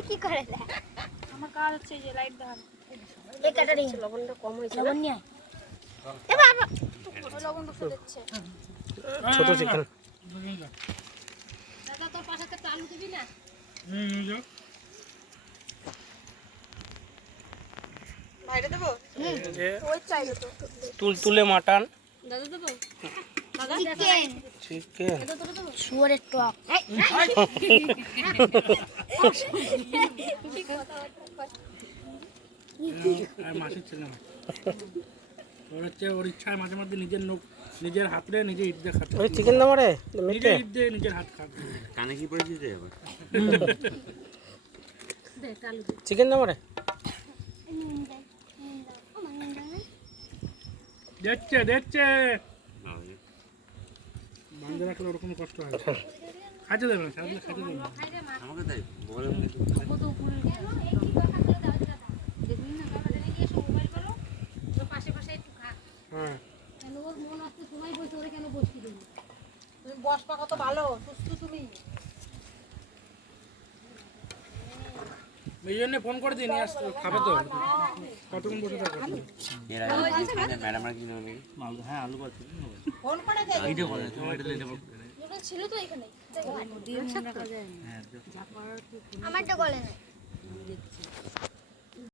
কি করে আমার কাজ হচ্ছে যে লাইট দাও এই কাটারি লবণটা কম হয়েছে লবণ নিয়ে এ বাবা লবণটা ফুটছে ছোট চিকেন দাদা তোর পাশে একটা আলু দিবি না যাও বাইরে দেব ওই চাইলো তো তুলে মাটন দাদা দেব দাদা চিকেন চিকেন শুয়োরের টক আর মাছের ছেলে না ওর হচ্ছে ওর ইচ্ছায় মাঝে মধ্যে নিজের হাতে নিজে ইট দিয়ে খাচ্ছে ওই চিকেন দাও রে নিজে ইট দিয়ে নিজের হাত খাচ্ছে কানে কি পড়েছিস রে এবার চিকেন দাও রে দেখছে বান্ধে রাখলে ওরকম কষ্ট হয় খাইতে দেবে না খাইতে দেবে না আমাকে তাই বলে হ্যাঁ বসপা কত ভালো সুস্থ তুমি এই জন্য ফোন করে দিই নিয়ে আসতে খাবে তো কতক্ষণ বসে থাকবে এর আগে ম্যাডাম আর কি নামে হ্যাঁ আলু পাচ্ছি ফোন করে দে এইটা বলে তোমার এটা লেটে ওটা ছিল তো এখানে আমারটা বলে না